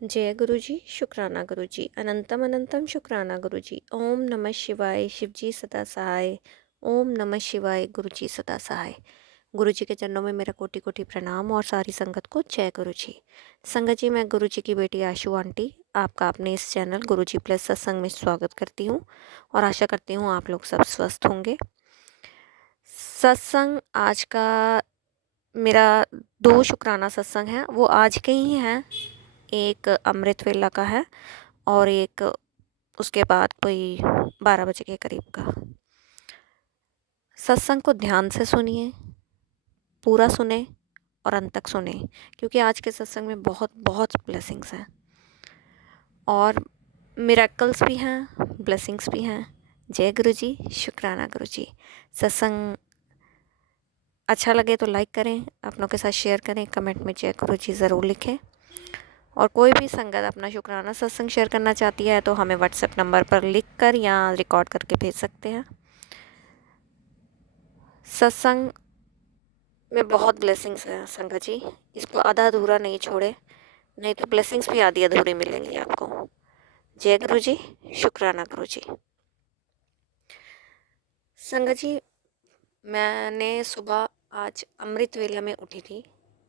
जय गुरु जी, शुक्राना गुरु जी, अनंतम अनंतम शुक्राना गुरु जी। ओम नमः शिवाय, शिव जी सदा सहाय। ओम नमः शिवाय, गुरु जी सदा सहाय। गुरु जी के चरणों में मेरा कोटि कोटि प्रणाम और सारी संगत को जय गुरु जी। संगत जी, मैं गुरु जी की बेटी आशु आंटी आपका अपने इस चैनल गुरु जी प्लस सत्संग में स्वागत करती हूँ और आशा करती हूँ आप लोग सब स्वस्थ होंगे। सत्संग आज का मेरा 2 शुक्राना सत्संग है, वो आज के ही हैं। एक अमृत वेला का है और एक उसके बाद कोई 12 बजे के करीब का। सत्संग को ध्यान से सुनिए, पूरा सुने और अंत तक सुने, क्योंकि आज के सत्संग में बहुत बहुत ब्लेसिंग्स हैं और मिरेकल्स भी हैं, ब्लेसिंग्स भी हैं। जय गुरु जी, शुक्राना गुरु जी। सत्संग अच्छा लगे तो लाइक करें, अपनों के साथ शेयर करें, कमेंट में जय गुरु जी ज़रूर लिखें। और कोई भी संगत अपना शुक्राना सत्संग शेयर करना चाहती है तो हमें व्हाट्सएप नंबर पर लिख कर या रिकॉर्ड करके भेज सकते हैं। सत्संग में बहुत ब्लेसिंग्स हैं संगत जी, इसको आधा अधूरा नहीं छोड़े, नहीं तो ब्लेसिंग्स भी आधी अधूरी मिलेंगी आपको। जय गुरु जी, शुक्राना गुरु जी। संगत जी, मैंने सुबह आज अमृत वेला में उठी थी।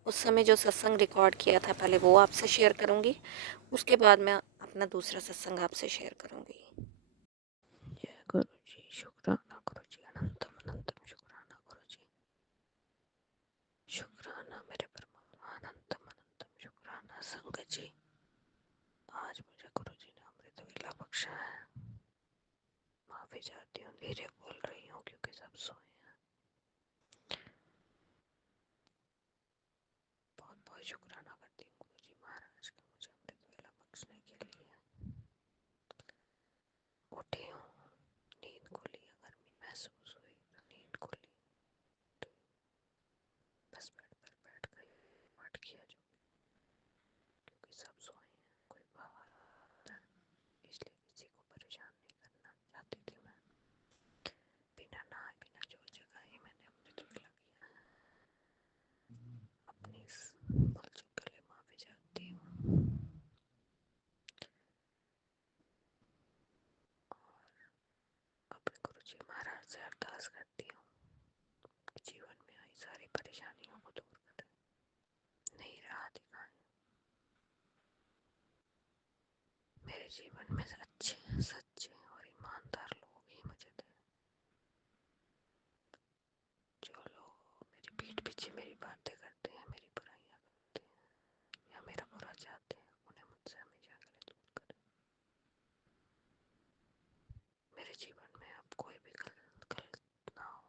उस समय जो सत्संग रिकॉर्ड किया था पहले वो आपसे शेयर करूंगी, उसके बाद मैं अपना दूसरा सत्संग आपसे शेयर करूंगी। जय गुरु जी, शुक्राना गुरु जी, अनंतम अनंतम शुक्राना गुरु जी। शुक्राना मेरे परमात्मा, अनंतम अनंतम शुक्राना। संगत जी, आज मुझे गुरु जी ने अमृत वेला बख्शा है। माफी चाहती हूँ, धीरे बोल रही हूँ क्योंकि सब सोए हैं। बहुत बहुत शुक्राना करती हूँ गुरु जी महाराज का मुझे अमृत वेला बख्शने के लिए। उठी हूँ, नींद खुली, गर्मी महसूस हुई तो नींद खुली, तो बस बेड पर बैठ गई, मट किया जो, क्योंकि सब सोए हैं, कोई बाहर आता है, इसलिए किसी को परेशान नहीं करना चाहती थी मैं। बिना नहाए बिना जो जगाए मैंने अमृत वेला किया है। अपनी इस भूल चूक के लिए माफी चाहती हूँ और अपने गुरु जी महाराज से अरदास करती हूँ कि जीवन में आई सारी परेशानियों को दूर करें, नई राह दिखाएं, मेरे जीवन में अच्छे सच्चे और ईमानदार लोग ही मुझे दें। जो लोग मेरी पीठ पीछे मेरी बातें करते हैं, मेरी बुराइयां करते हैं या मेरा बुरा चाहते हैं, उन्हें मुझसे हमेशा के लिए दूर करें। मेरे जीवन में अब कोई भी गलत ना हो,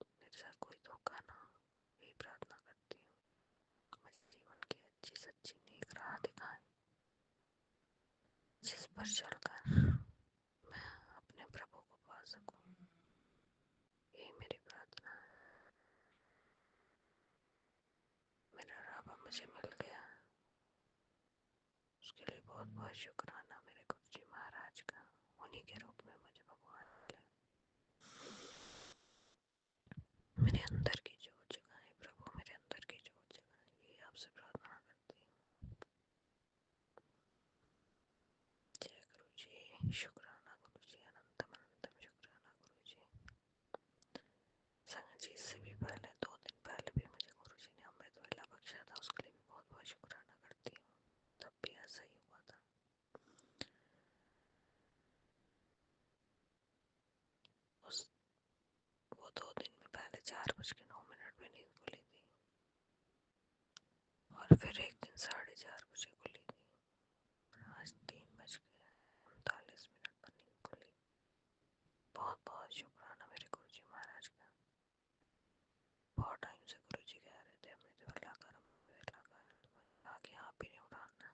मेरे साथ कोई धोखा ना हो, यही प्रार्थना करती हूँ। मुझे जीवन की अच्छी सच्ची नेक राह दिखाएं, जिस पर चलकर मैं अपने प्रभु को पा सकूं। यही मेरी प्रार्थना है। मेरा राबा मुझे मिल गया, उसके लिए बहुत बहुत शुक्राना मेरे गुरु जी महाराज का। उन्हीं के रूप में मुझे भगवान मिले। मेरे अंदर की जोत जगाए प्रभु, मेरे अंदर की जोत जगाए, यही आपसे प्रार्थना करती हूँ। जय गुरु जी, शुक्राना गुरु जी, अनंतम अनंतम शुक्राना गुरु जी। संगत जी, इससे भी पहले 2 दिन पहले भी मुझे गुरु जी ने अमृत वेला बख्शा था, उसके लिए भी बहुत बहुत शुक्राना करती हूँ। तब भी ऐसा ही हुआ था। उस वो 2 दिन में पहले 4:09 में नींद खुली थी और फिर एक दिन 4:30 खुली थी। आज 3:39 पर नींद खुली। बहुत बहुत शुक्राना मेरे गुरु जी महाराज का। बहुत टाइम से गुरु जी कह रहे थे अमृत वेला कर, अमृत वेला कर, आगे आप ही ने उठाना।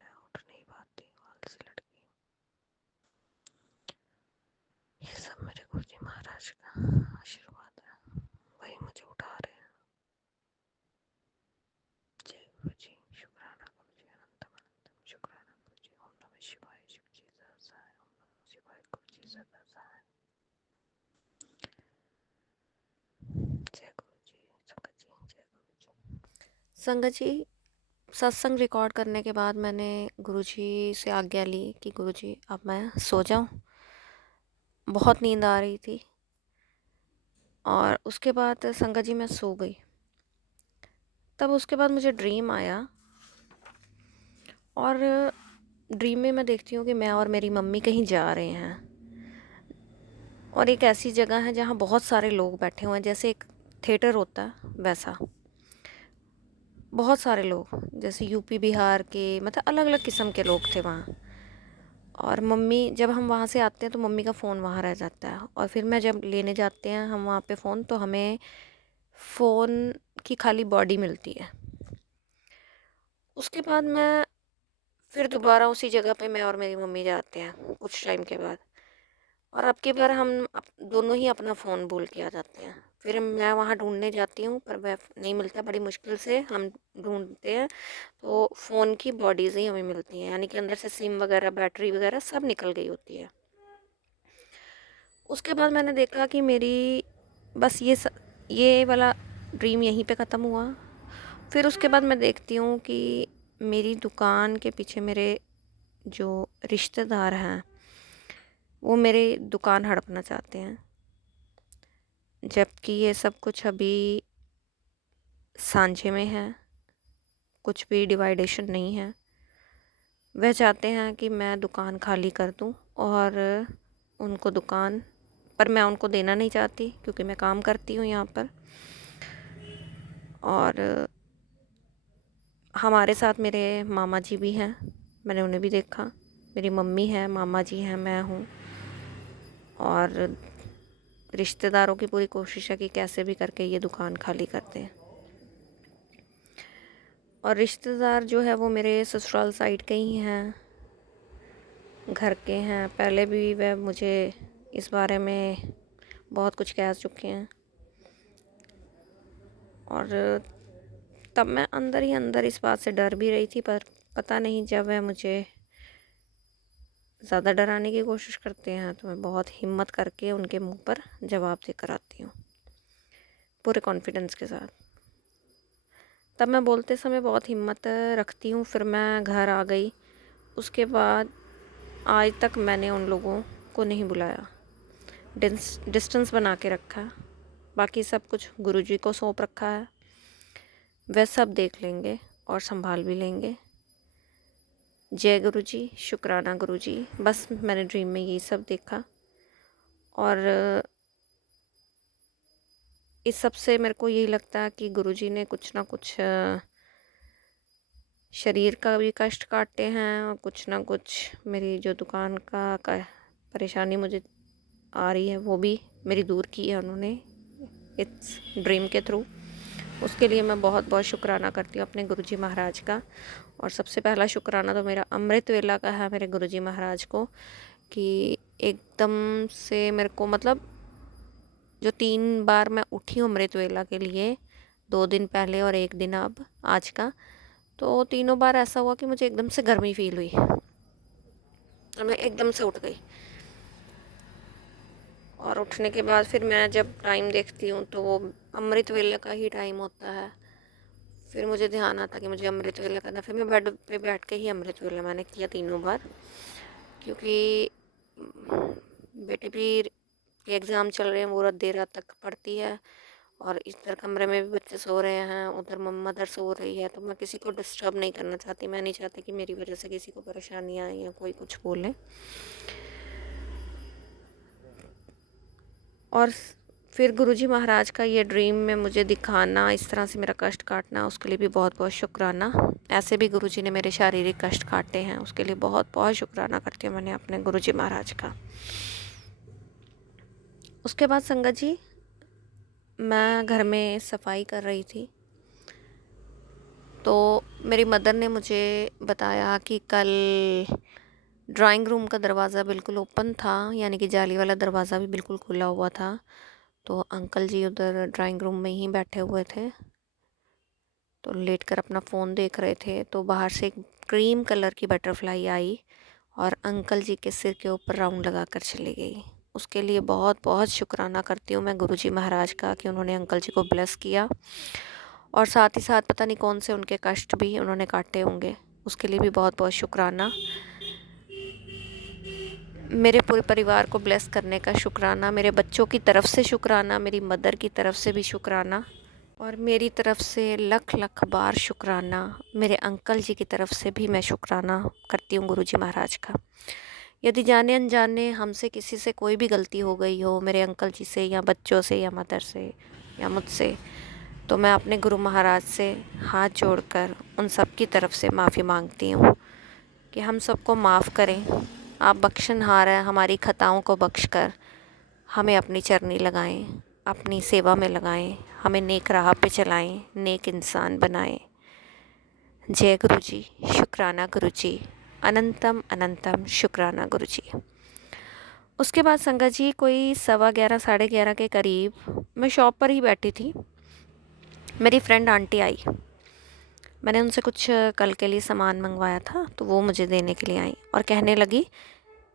मैं उठ नहीं पाती, आलसी लड़की। ये सब मेरे गुरु जी महाराज का आशीर्वाद है, वही मुझे उठा रहे हैं। जय गुरु जी, शुक्राना गुरु जी, अनंतम अनंतम शुक्राना गुरु जी। ओम नमः शिवाय, शिव जी सदा सहाय। ओम नमः शिवाय, गुरु जी सदा सहाय। जय गुरु जी, संगत जी, जय गुरु जी। संगत जी, सत्संग रिकॉर्ड करने के बाद मैंने गुरुजी से आज्ञा ली कि गुरुजी अब मैं सो जाऊं। बहुत नींद आ रही थी और उसके बाद संगत जी मैं सो गई। तब उसके बाद मुझे ड्रीम आया और ड्रीम में मैं देखती हूँ कि मैं और मेरी मम्मी कहीं जा रहे हैं और एक ऐसी जगह है जहाँ बहुत सारे लोग बैठे हुए हैं, जैसे एक थिएटर होता है वैसा। बहुत सारे लोग, जैसे यूपी बिहार के, मतलब अलग अलग किस्म के लोग थे वहाँ। और मम्मी, जब हम वहाँ से आते हैं तो मम्मी का फ़ोन वहाँ रह जाता है और फिर मैं जब लेने जाते हैं हम वहाँ पे फ़ोन, तो हमें फ़ोन की खाली बॉडी मिलती है। उसके बाद मैं फिर दोबारा उसी जगह पे मैं और मेरी मम्मी जाते हैं कुछ टाइम के बाद, और अब की बार हम दोनों ही अपना फ़ोन भूल के आ जाते हैं। फिर मैं वहाँ ढूंढने जाती हूँ पर वह नहीं मिलता, बड़ी मुश्किल से हम ढूंढते हैं तो फ़ोन की बॉडीज़ ही हमें मिलती हैं, यानी कि अंदर से सिम वगैरह, बैटरी वगैरह सब निकल गई होती है। उसके बाद मैंने देखा कि मेरी बस ये वाला ड्रीम यहीं पे ख़त्म हुआ। फिर उसके बाद मैं देखती हूँ कि मेरी दुकान के पीछे मेरे जो रिश्तेदार हैं वो मेरी दुकान हड़पना चाहते हैं, जबकि ये सब कुछ अभी सांझे में है, कुछ भी डिवाइडेशन नहीं है। वह चाहते हैं कि मैं दुकान खाली कर दूं और उनको दुकान, पर मैं उनको देना नहीं चाहती क्योंकि मैं काम करती हूँ यहाँ पर। और हमारे साथ मेरे मामा जी भी हैं, मैंने उन्हें भी देखा। मेरी मम्मी है, मामा जी हैं, मैं हूँ। और रिश्तेदारों की पूरी कोशिश है कि कैसे भी करके ये दुकान खाली कर दें। और रिश्तेदार जो है वो मेरे ससुराल साइड के ही हैं, घर के हैं। पहले भी वह मुझे इस बारे में बहुत कुछ कह चुके हैं और तब मैं अंदर ही अंदर इस बात से डर भी रही थी, पर पता नहीं, जब वह मुझे ज़्यादा डराने की कोशिश करते हैं तो मैं बहुत हिम्मत करके उनके मुंह पर जवाब देकर आती हूँ पूरे कॉन्फिडेंस के साथ। तब मैं बोलते समय बहुत हिम्मत रखती हूँ। फिर मैं घर आ गई। उसके बाद आज तक मैंने उन लोगों को नहीं बुलाया, डिस्टेंस बना के रखा। बाकी सब कुछ गुरुजी को सौंप रखा है, वह सब देख लेंगे और संभाल भी लेंगे। जय गुरुजी, शुक्राना गुरुजी। बस मैंने ड्रीम में यही सब देखा और इस सब से मेरे को यही लगता है कि गुरुजी ने कुछ ना कुछ शरीर का भी कष्ट काटे हैं और कुछ ना कुछ मेरी जो दुकान का परेशानी मुझे आ रही है वो भी मेरी दूर की है उन्होंने इस ड्रीम के थ्रू। उसके लिए मैं बहुत बहुत शुक्राना करती हूँ अपने गुरुजी महाराज का। और सबसे पहला शुक्राना तो मेरा अमृत वेला का है मेरे गुरुजी महाराज को, कि एकदम से मेरे को, मतलब जो 3 बार मैं उठी हूँ अमृत वेला के लिए, 2 दिन पहले और 1 दिन अब आज का, तो तीनों बार ऐसा हुआ कि मुझे एकदम से गर्मी फील हुई और मैं एकदम से उठ गई। और उठने के बाद फिर मैं जब टाइम देखती हूँ तो वो अमृत वेला का ही टाइम होता है। फिर मुझे ध्यान आता कि मुझे अमृत वेला करना। फिर मैं बेड पे बैठ के ही अमृत वेला मैंने किया तीनों बार, क्योंकि बेटे भी के एग्ज़ाम चल रहे हैं, वो देर रात तक पढ़ती है और इधर कमरे में भी बच्चे सो रहे हैं, उधर मदर सो रही है, तो मैं किसी को डिस्टर्ब नहीं करना चाहती। मैं नहीं चाहती कि मेरी वजह से किसी को परेशानी आए या कोई कुछ बोले। और फिर गुरुजी महाराज का ये ड्रीम में मुझे दिखाना, इस तरह से मेरा कष्ट काटना, उसके लिए भी बहुत बहुत शुक्राना। ऐसे भी गुरुजी ने मेरे शारीरिक कष्ट काटे हैं, उसके लिए बहुत बहुत शुक्राना करती हूँ मैंने अपने गुरुजी महाराज का। उसके बाद संगत जी, मैं घर में सफाई कर रही थी तो मेरी मदर ने मुझे बताया कि कल ड्राइंग रूम का दरवाज़ा बिल्कुल ओपन था, यानी कि जाली वाला दरवाज़ा भी बिल्कुल खुला हुआ था। तो अंकल जी उधर ड्राइंग रूम में ही बैठे हुए थे, तो लेट कर अपना फ़ोन देख रहे थे। तो बाहर से एक क्रीम कलर की बटरफ्लाई आई और अंकल जी के सिर के ऊपर राउंड लगा कर चली गई। उसके लिए बहुत बहुत शुक्राना करती हूँ मैं गुरुजी महाराज का कि उन्होंने अंकल जी को ब्लेस किया और साथ ही साथ पता नहीं कौन से उनके कष्ट भी उन्होंने काटे होंगे, उसके लिए भी बहुत बहुत शुक्राना। मेरे पूरे परिवार को ब्लेस करने का शुक्राना, मेरे बच्चों की तरफ से शुक्राना, मेरी मदर की तरफ से भी शुक्राना, और मेरी तरफ से लख लख बार शुक्राना। मेरे अंकल जी की तरफ से भी मैं शुक्राना करती हूँ गुरुजी महाराज का। यदि जाने अनजाने हमसे किसी से कोई भी गलती हो गई हो, मेरे अंकल जी से या बच्चों से या मदर से या मुझसे, तो मैं अपने गुरु महाराज से हाथ जोड़कर उन सब की तरफ से माफ़ी मांगती हूँ कि हम सबको माफ़ करें। आप बख्शनहार हैं, हमारी खताओं को बख्श कर हमें अपनी चरनी लगाएं, अपनी सेवा में लगाएं, हमें नेक राह पे चलाएं, नेक इंसान बनाएं। जय गुरु जी, शुक्राना गुरु जी, अनंतम अनंतम शुक्राना गुरु जी। उसके बाद संगत जी कोई 11:15 11:30 के करीब मैं शॉप पर ही बैठी थी। मेरी फ्रेंड आंटी आई, मैंने उनसे कुछ कल के लिए सामान मंगवाया था तो वो मुझे देने के लिए आई और कहने लगी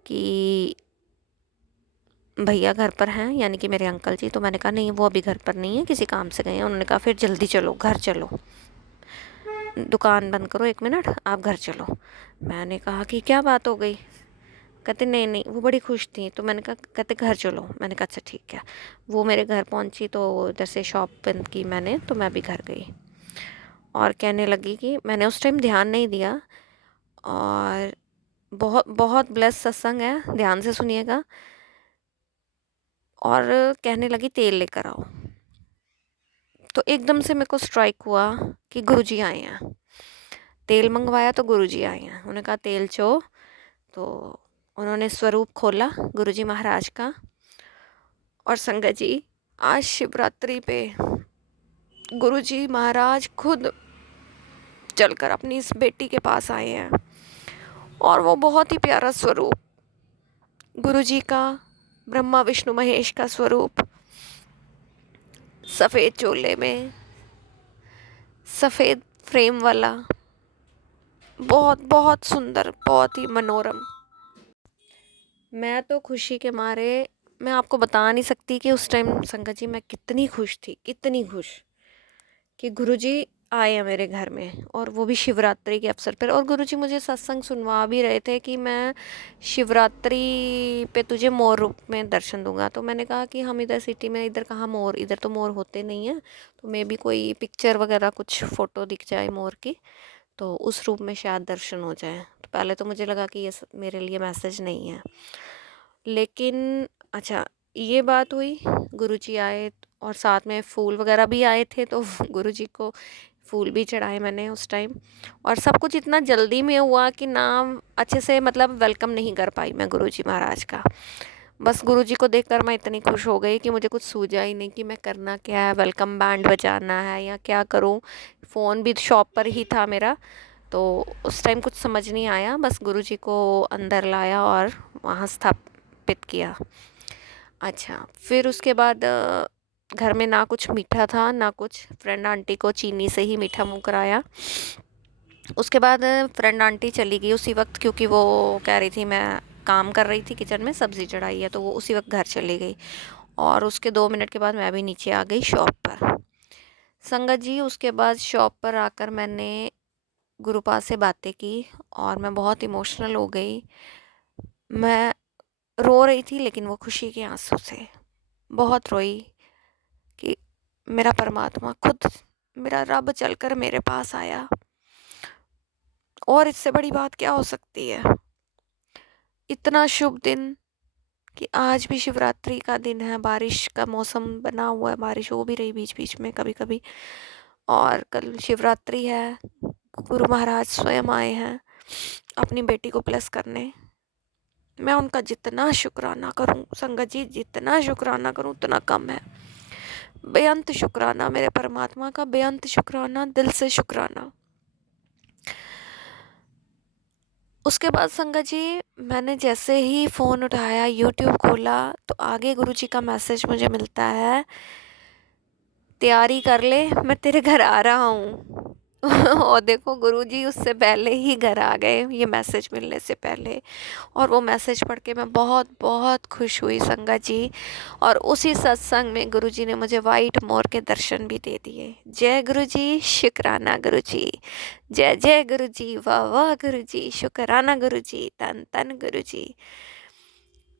कि भैया घर पर हैं, यानी कि मेरे अंकल जी। तो मैंने कहा नहीं, वो अभी घर पर नहीं है, किसी काम से गए हैं। उन्होंने कहा फिर जल्दी चलो, घर चलो, दुकान बंद करो, 1 मिनट, आप घर चलो। मैंने कहा कि क्या बात हो गई? कहते नहीं नहीं, वो बड़ी खुश थी। तो मैंने कहा, कहते घर चलो। मैंने कहा अच्छा ठीक है। वो मेरे घर पहुंची तो इधर से शॉप बंद की मैंने, तो मैं भी घर गई और कहने लगी कि मैंने उस टाइम ध्यान नहीं दिया, और बहुत बहुत ब्लेस सत्संग है, ध्यान से सुनिएगा। और कहने लगी तेल लेकर आओ। तो एकदम से मेरे को स्ट्राइक हुआ कि गुरुजी आए हैं। तेल मंगवाया तो गुरुजी आए हैं। उन्होंने कहा तेल चो, तो उन्होंने स्वरूप खोला गुरुजी महाराज का। और संगत जी, आज शिवरात्रि पे गुरुजी महाराज खुद चलकर अपनी इस बेटी के पास आए हैं, और वो बहुत ही प्यारा स्वरूप गुरुजी का, ब्रह्मा विष्णु महेश का स्वरूप, सफ़ेद चोले में, सफ़ेद फ्रेम वाला, बहुत बहुत सुंदर, बहुत ही मनोरम। मैं तो खुशी के मारे, मैं आपको बता नहीं सकती कि उस टाइम संगत जी मैं कितनी खुश थी, कितनी खुश कि गुरुजी आए हैं मेरे घर में, और वो भी शिवरात्रि के अवसर पर। और गुरुजी मुझे सत्संग सुनवा भी रहे थे कि मैं शिवरात्रि पे तुझे मोर रूप में दर्शन दूंगा। तो मैंने कहा कि हम इधर सिटी में, इधर कहाँ मोर, इधर तो मोर होते नहीं हैं, तो मे भी कोई पिक्चर वगैरह कुछ फ़ोटो दिख जाए मोर की, तो उस रूप में शायद दर्शन हो जाए। तो पहले तो मुझे लगा कि ये मेरे लिए मैसेज नहीं है, लेकिन अच्छा ये बात हुई। गुरुजी आए और साथ में फूल वगैरह भी आए थे, तो गुरुजी को फूल भी चढ़ाए मैंने उस टाइम। और सब कुछ इतना जल्दी में हुआ कि ना अच्छे से मतलब वेलकम नहीं कर पाई मैं गुरुजी महाराज का। बस गुरुजी को देखकर मैं इतनी खुश हो गई कि मुझे कुछ सूझा ही नहीं कि मैं करना क्या है, वेलकम बैंड बजाना है या क्या करूं। फ़ोन भी शॉप पर ही था मेरा, तो उस टाइम कुछ समझ नहीं आया। बस गुरुजी को अंदर लाया और वहाँ स्थापित किया। अच्छा, फिर उसके बाद घर में ना कुछ मीठा था ना कुछ, फ्रेंड आंटी को चीनी से ही मीठा मुँह कराया। उसके बाद फ्रेंड आंटी चली गई उसी वक्त, क्योंकि वो कह रही थी मैं काम कर रही थी, किचन में सब्ज़ी चढ़ाई है, तो वो उसी वक्त घर चली गई। और उसके 2 मिनट के बाद मैं भी नीचे आ गई शॉप पर। संगत जी, उसके बाद शॉप पर आकर मैंने गुरुपा से बातें की और मैं बहुत इमोशनल हो गई। मैं रो रही थी, लेकिन वो खुशी के आंसू से बहुत रोई कि मेरा परमात्मा खुद, मेरा रब चलकर मेरे पास आया, और इससे बड़ी बात क्या हो सकती है। इतना शुभ दिन कि आज भी शिवरात्रि का दिन है, बारिश का मौसम बना हुआ है, बारिश हो भी रही बीच बीच में कभी कभी, और कल शिवरात्रि है। गुरु महाराज स्वयं आए हैं अपनी बेटी को ब्लेस करने। मैं उनका जितना शुक्राना करूं संगत जी, जितना शुक्राना करूं उतना कम है। बेअंत शुक्राना मेरे परमात्मा का, बेअंत शुक्राना, दिल से शुक्राना। उसके बाद संगत जी, मैंने जैसे ही फ़ोन उठाया, यूट्यूब खोला, तो आगे गुरुजी का मैसेज मुझे मिलता है, तैयारी कर ले, मैं तेरे घर आ रहा हूँ। और देखो गुरुजी उससे पहले ही घर आ गए, ये मैसेज मिलने से पहले। और वो मैसेज पढ़ के मैं बहुत बहुत खुश हुई संगत जी। और उसी सत्संग में गुरुजी ने मुझे वाइट मोर के दर्शन भी दे दिए। जय गुरुजी, शुक्राना गुरुजी, जय जय गुरुजी, वाह वाह गुरुजी, शुक्राना गुरुजी, तन तन गुरुजी।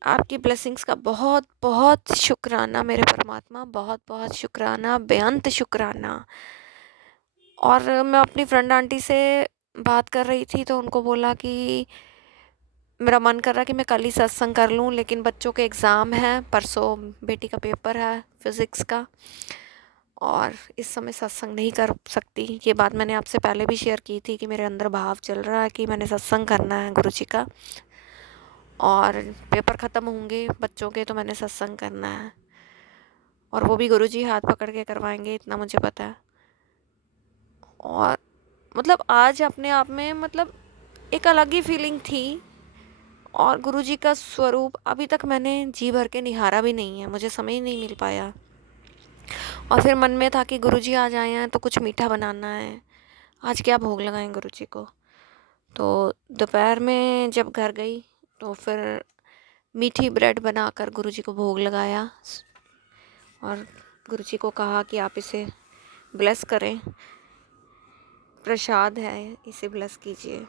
आपकी ब्लेसिंग्स का बहुत बहुत शुक्राना मेरे परमात्मा, बहुत बहुत शुक्राना, बेअंत शुक्राना। और मैं अपनी फ्रेंड आंटी से बात कर रही थी तो उनको बोला कि मेरा मन कर रहा कि मैं कल ही सत्संग कर लूँ, लेकिन बच्चों के एग्ज़ाम हैं, परसों बेटी का पेपर है फिज़िक्स का, और इस समय सत्संग नहीं कर सकती। ये बात मैंने आपसे पहले भी शेयर की थी कि मेरे अंदर भाव चल रहा है कि मैंने सत्संग करना है गुरुजी का, और पेपर ख़त्म होंगे बच्चों के तो मैंने सत्संग करना है, और वो भी गुरुजी हाथ पकड़ के करवाएंगे, इतना मुझे पता है। और मतलब आज अपने आप में मतलब एक अलग ही फीलिंग थी। और गुरुजी का स्वरूप अभी तक मैंने जी भर के निहारा भी नहीं है, मुझे समय ही नहीं मिल पाया। और फिर मन में था कि गुरुजी आज आए हैं तो कुछ मीठा बनाना है, आज क्या भोग लगाएं गुरुजी को। तो दोपहर में जब घर गई तो फिर मीठी ब्रेड बनाकर गुरुजी को भोग लगाया, और गुरुजी को कहा कि आप इसे ब्लेस करें, प्रसाद है, इसे ब्लेस कीजिए।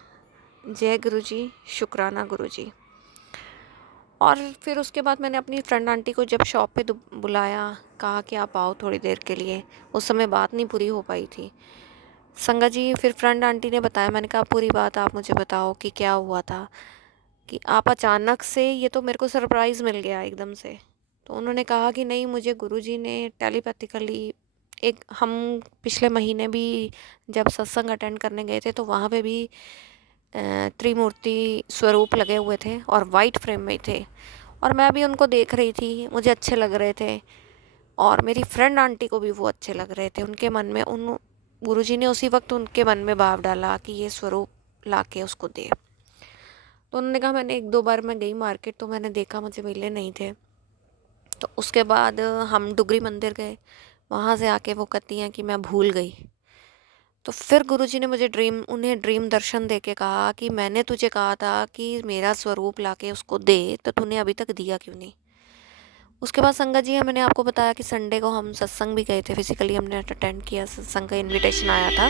जय गुरुजी, शुक्राना गुरुजी। और फिर उसके बाद मैंने अपनी फ्रेंड आंटी को जब शॉप पे बुलाया, कहा कि आप आओ थोड़ी देर के लिए। उस समय बात नहीं पूरी हो पाई थी संगत जी। फिर फ्रेंड आंटी ने बताया, मैंने कहा पूरी बात आप मुझे बताओ कि क्या हुआ था, कि आप अचानक से, ये तो मेरे को सरप्राइज़ मिल गया एकदम से। तो उन्होंने कहा कि नहीं, मुझे गुरुजी ने टेलीपैथिकली, एक हम पिछले महीने भी जब सत्संग अटेंड करने गए थे तो वहाँ पे भी त्रिमूर्ति स्वरूप लगे हुए थे और वाइट फ्रेम में थे, और मैं भी उनको देख रही थी, मुझे अच्छे लग रहे थे, और मेरी फ्रेंड आंटी को भी वो अच्छे लग रहे थे। उनके मन में उन गुरुजी ने उसी वक्त उनके मन में भाव डाला कि ये स्वरूप ला के उसको दे। तो उन्होंने कहा, मैंने एक दो बार मैं गई मार्केट तो मैंने देखा, मुझे मिले नहीं थे। तो उसके बाद हम डुगरी मंदिर गए, वहाँ से आके वो कहती हैं कि मैं भूल गई। तो फिर गुरुजी ने मुझे उन्हें ड्रीम दर्शन दे के कहा कि मैंने तुझे कहा था कि मेरा स्वरूप लाके उसको दे, तो तूने अभी तक दिया क्यों नहीं। उसके बाद संगत जी, मैंने आपको बताया कि संडे को हम सत्संग भी गए थे, फिजिकली हमने अटेंड किया, सत्संग का इनविटेशन आया था।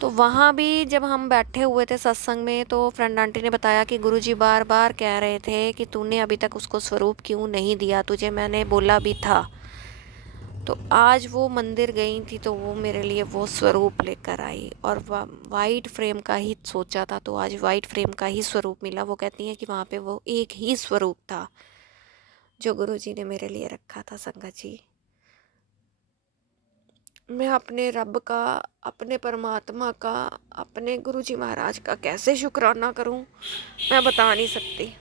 तो वहाँ भी जब हम बैठे हुए थे सत्संग में तो फ्रेंड आंटी ने बताया कि गुरुजी बार बार कह रहे थे कि तूने अभी तक उसको स्वरूप क्यों नहीं दिया, तुझे मैंने बोला भी था। तो आज वो मंदिर गई थी तो वो मेरे लिए वो स्वरूप लेकर आई, और वाइट फ्रेम का ही सोचा था तो आज वाइट फ्रेम का ही स्वरूप मिला। वो कहती हैं कि वहाँ पे वो एक ही स्वरूप था जो गुरुजी ने मेरे लिए रखा था संगत जी। मैं अपने रब का, अपने परमात्मा का, अपने गुरुजी महाराज का कैसे शुक्राना करूं, मैं बता नहीं सकती।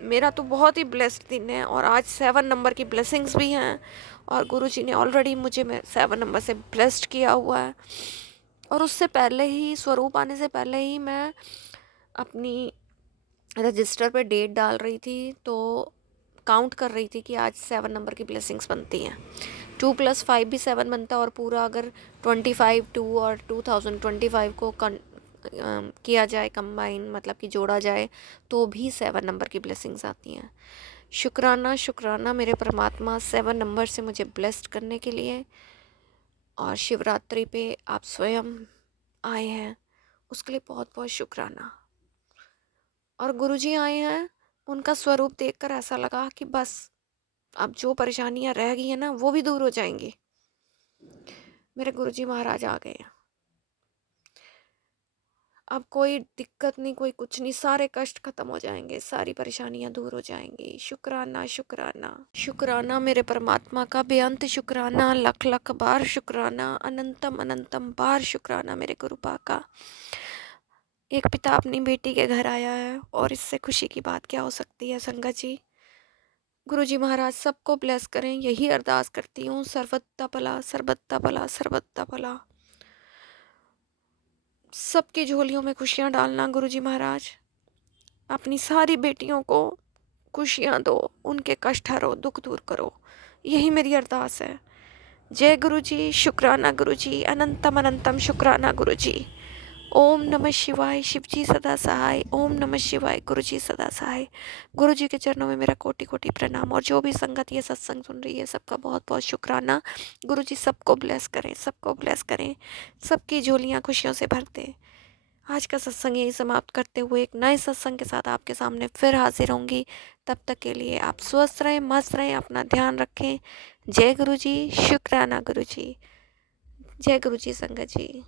मेरा तो बहुत ही ब्लेस्ड दिन है, और आज 7 नंबर की ब्लेसिंग्स भी हैं, और गुरुजी ने ऑलरेडी मुझे 7 नंबर से ब्लेस्ड किया हुआ है। और उससे पहले ही, स्वरूप आने से पहले ही मैं अपनी रजिस्टर पे डेट डाल रही थी तो काउंट कर रही थी कि आज 7 नंबर की ब्लेसिंग्स बनती हैं। 2+5 भी 7 बनता है, और पूरा अगर 25 2 और 2025 को किया जाए कंबाइन, मतलब कि जोड़ा जाए, तो भी 7 नंबर की ब्लेसिंग्स आती हैं। शुक्राना शुक्राना मेरे परमात्मा, 7 नंबर से मुझे ब्लेस्ड करने के लिए। और शिवरात्रि पे आप स्वयं आए हैं, उसके लिए बहुत बहुत शुक्राना। और गुरुजी आए हैं, उनका स्वरूप देखकर ऐसा लगा कि बस अब जो परेशानियां रह गई हैं ना वो भी दूर हो जाएंगी। मेरे गुरुजी महाराज आ गए हैं, अब कोई दिक्कत नहीं, कोई कुछ नहीं, सारे कष्ट खत्म हो जाएंगे, सारी परेशानियां दूर हो जाएंगी। शुक्राना शुक्राना शुक्राना मेरे परमात्मा का, बेअंत शुक्राना, लख लख बार शुक्राना, अनंतम अनंतम बार शुक्राना मेरे गुरुपा का। एक पिता अपनी बेटी के घर आया है, और इससे खुशी की बात क्या हो सकती है संगत जी। गुरुजी महाराज सबको ब्लेस करें, यही अरदास करती हूँ। सर्वत्ता भला, सर्वत्ता भला, सर्वत्ता भला। सबकी झोलियों में खुशियाँ डालना गुरुजी महाराज, अपनी सारी बेटियों को खुशियाँ दो, उनके कष्ट हरो, दुख दूर करो, यही मेरी अरदास है। जय गुरु जी, शुक्राना गुरु जी, अनंतम अनंतम शुक्राना गुरु जी। ओम नमः शिवाय, शिव जी सदा सहाय। ओम नमः शिवाय, गुरु जी सदा सहाय। गुरु जी के चरणों में मेरा कोटि कोटि प्रणाम। और जो भी संगत ये सत्संग सुन रही है, सबका बहुत बहुत शुक्राना। गुरु जी सबको ब्लेस करें, सबको ब्लेस करें, सबकी झोलियाँ खुशियों से भर दें। आज का सत्संग यही समाप्त करते हुए एक नए सत्संग के साथ आपके सामने फिर हाजिर होंगी। तब तक के लिए आप स्वस्थ रहें, मस्त रहें, अपना ध्यान रखें। जय गुरु जी, शुक्राना गुरु जी। जय गुरु जी संगत जी।